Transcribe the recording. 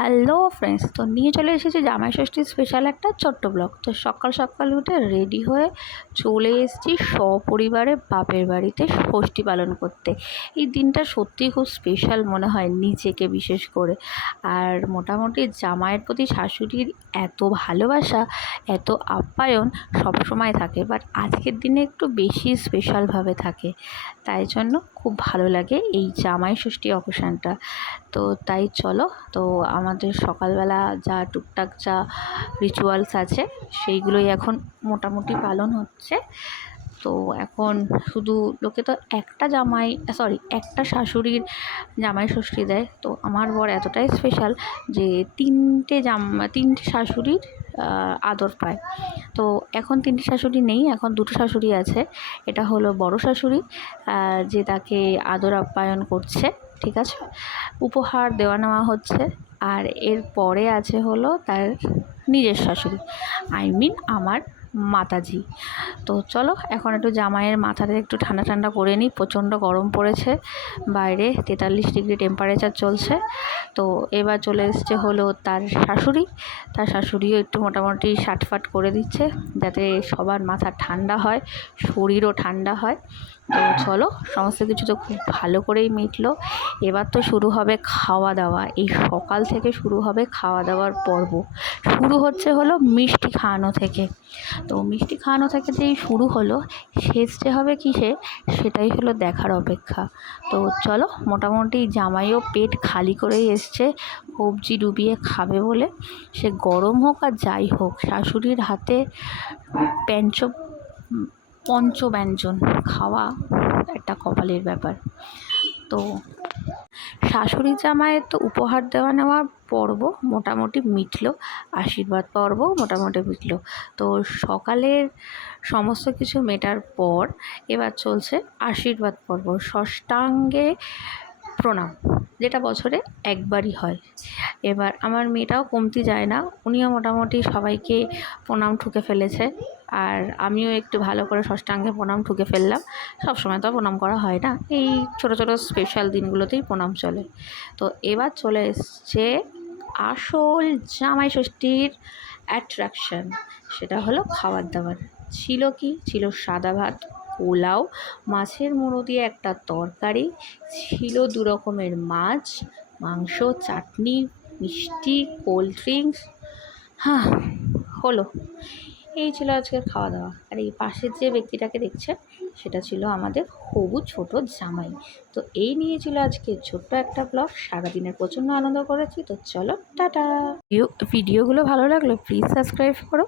Hello friends, তো নিয়ে চলে এসেছি জামাই ষষ্ঠীর স্পেশাল একটা ছোট্ট ব্লগ। তো সকাল সকাল উঠে রেডি হয়ে চলে এসেছি সপরিবারে বাপের বাড়িতে ষষ্ঠী পালন করতে। এই দিনটা সত্যিই খুব স্পেশাল মনে হয় নিজেকে বিশেষ করে। আর মোটামুটি জামাইয়ের প্রতি শাশুড়ির এত ভালোবাসা, এত আপ্যায়ন সবসময় থাকে, বাট আজকের দিনে একটু বেশি স্পেশালভাবে থাকে। তাই জন্য খুব ভালো লাগে এই জামাই ষষ্ঠী অকেশনটা। তো তাই চলো, তো আমাদের সকালবেলা যা টুকটাক যা রিচুয়ালস আছে সেইগুলোই এখন মোটামুটি পালন হচ্ছে। তো এখন শুধু লোকে তো একটা শাশুড়ির জামাই ষষ্ঠী দেয়। তো আমার বর এতটাই স্পেশাল যে তিনটে শাশুড়ির আদর পায়। তো এখন তিনটে শাশুড়ি নেই, এখন দুটো শাশুড়ি আছে। এটা হলো বড় শাশুড়ি, যে তাকে আদর আপ্যায়ন করছে, ঠিক আছে, উপহার দেওয়া নেওয়া হচ্ছে। আর এর পরে আছে হলো তার নিজের শাশুড়ি, আমার মাতাজি। তো চলো এখন একটু জামাইয়ের মাথাটা একটু ঠান্ডা ঠান্ডা করে নিই। প্রচণ্ড গরম পড়েছে, বাইরে 43 ডিগ্রি টেম্পারেচার চলছে। তো এবার চলে এসছে হলো তার শাশুড়িও একটু মোটামুটি শাটফাট করে দিচ্ছে যাতে সবার মাথা ঠান্ডা হয়, শরীরও ঠান্ডা হয়। তো চলো, সমস্ত কিছু তো খুব ভালো করেই মিটলো। এবার তো শুরু হবে খাওয়া দাওয়া। এই সকাল থেকে শুরু হবে খাওয়া দাওয়ার পর্ব। শুরু হচ্ছে হলো মিষ্টি খাওয়ানো থেকে। তো মিষ্টি খাওয়ানো থেকে যেই শুরু হলো, শেষ যে হবে কিসে সেটাই হলো দেখার অপেক্ষা। তো চলো, মোটামুটি জামাইও পেট খালি করেই এসছে কবজি ডুবিয়ে খাবে বলে। সে গরম হোক আর যাই হোক, শাশুড়ির হাতে পঞ্চব্যঞ্জন খাওয়া একটা কপালের ব্যাপার। তো শাশুড়ি জামাইয়ের তো উপহার দেওয়া নেওয়ার পর্ব মোটামুটি মিটলো, আশীর্বাদ পর্ব মোটামুটি মিটলো। তো সকালের সমস্ত কিছু মেটার পর এবার চলছে আশীর্বাদ পর্ব, ষষ্ঠাঙ্গে প্রণাম, যেটা বছরে একবারই হয়। এবার আমার মেয়েটাও কমতি যায় না, উনিও মোটামুটি সবাইকে প্রণাম ঠুকে ফেলেছে। আর আমিও একটু ভালো করে ষষ্ঠাঙ্গে প্রণাম ঠুকে ফেললাম। সবসময় তো প্রণাম করা হয় না, এই ছোটো ছোটো স্পেশাল দিনগুলোতেই প্রণাম চলে। তো এবার চলে এসছে আসল জামাই ষষ্ঠীর অ্যাট্রাকশন, সেটা হলো খাবার দাবার। ছিল সাদা ভাত, পোলাও, মাছের মুড়ো দিয়ে একটা তরকারি, ছিল 2 রকমের মাছ, মাংস, চাটনি, মিষ্টি, কোল্ড ড্রিঙ্কস। হ্যাঁ, হলো, এই ছিল আজকের খাওয়া দাওয়া। আর এই পাশের যে ব্যক্তিটাকে দেখছে সেটা ছিল আমাদের হবু ছোট জামাই। তো এই নিয়ে ছিল আজকে ছোট্ট একটা ব্লগ। সারাদিনের প্রচণ্ড আনন্দ করেছি। তো চলো টাটা। ভিডিওগুলো ভালো লাগলো প্লিজ সাবস্ক্রাইব করো।